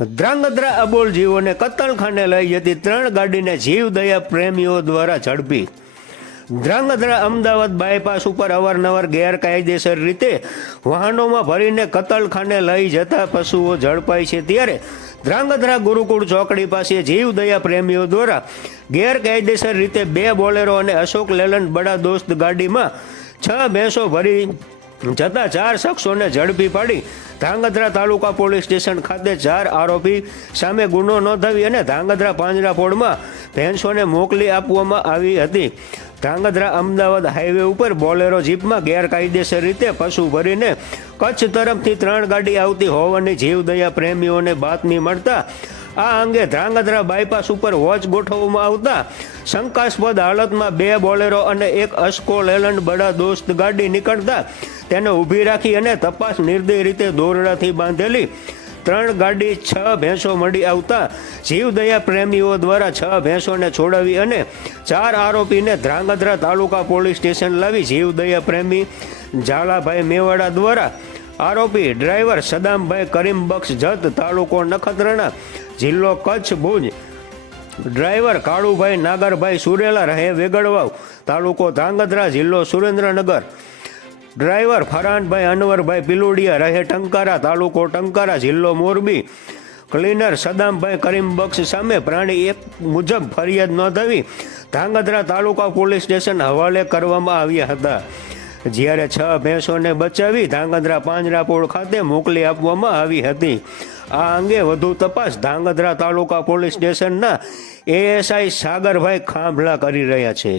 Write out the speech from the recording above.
ધ્રાંગધ્રા અબોલ જીવોને કતલખાને લઈ જતી 3 ગાડીને જીવદયા પ્રેમીઓ દ્વારા ઝડપી। ધ્રાંગધ્રા અમદાવાદ બાયપાસ ઉપર અવારનવાર ગેરકાયદેસર રીતે વાહનોમાં ભરીને કતલખાને લઈ જતા પશુઓ ઝડપાય છે, ત્યારે ધ્રાંગધ્રા ગુરુકુળ ચોકડી પાસે જીવદયા પ્રેમીઓ દ્વારા ગેરકાયદેસર રીતે 2 બોલેરો અને અશોક લેલન્ડ બડા દોસ્ત ગાડીમાં 6 ભેંસો ભરી જતા 4 શખ્સોને ઝડપી પાડી ધ્રાંગધ્રા તાલુકા પોલીસ સ્ટેશન ખાતે 4 આરોપી સામે ગુનો નોંધાવી અને ધ્રાંગધ્રા પાંજરાપોળમાં ભેંસોને મોકલી આપવામાં આવી હતી। ધ્રાંગધ્રા અમદાવાદ હાઈવે ઉપર બોલેરો જીપમાં ગેરકાયદેસર રીતે પશુ ભરીને કચ્છ તરફથી 3 ગાડી આવતી હોવાની જીવદયા પ્રેમીઓને બાતમી મળતા આ અંગે ધ્રાંગધ્રા બાયપાસ ઉપર વોચ ગોઠવવામાં આવતા શંકાસ્પદ હાલતમાં 2 બોલેરો અને 1 અશ્કો લેલન્ડ બડા દોસ્ત ગાડી નીકળતા તેને ઊભી રાખી અને તપાસ નિર્દય રીતે દોરડાથી બાંધેલી 3 ગાડી 6 ભેંસો મળી આવતા જીવદયા પ્રેમીઓ દ્વારા 6 ભેંસોને છોડાવી અને 4 આરોપીને ધ્રાંગધ્રા તાલુકા પોલીસ સ્ટેશન લાવી જીવદયા પ્રેમી ઝાલાભાઈ મેવાડા દ્વારા આરોપી ડ્રાઈવર સદામભાઈ કરીમબક્ષ જત તાલુકો નખત્રાણા જિલ્લો કચ્છ ભુજ, ડ્રાઈવર કાળુભાઈ નાગરભાઈ સુરેલા રહે વેગડવાવ તાલુકો ધ્રાંગધ્રા જિલ્લો સુરેન્દ્રનગર, ડ્રાઈવર ફરહાનભાઈ અનવરભાઈ પિલુડિયા રહે ટંકારા તાલુકો ટંકારા જિલ્લો મોરબી, ક્લીનર સદામભાઈ કરીમબક્ષ સામે પ્રાણી એક મુજબ ફરિયાદ નોંધાવી ધ્રાંગધ્રા તાલુકા પોલીસ સ્ટેશન હવાલે કરવામાં આવ્યા હતા, જ્યારે 6 ભેંસોને બચાવી ધ્રાંગધ્રા પાંજરાપોળ ખાતે મોકલી આપવામાં આવી હતી। આ અંગે વધુ તપાસ ધ્રાંગધ્રા તાલુકા પોલીસ સ્ટેશનના એએસઆઈ સાગરભાઈ ખાંભલા કરી રહ્યા છે।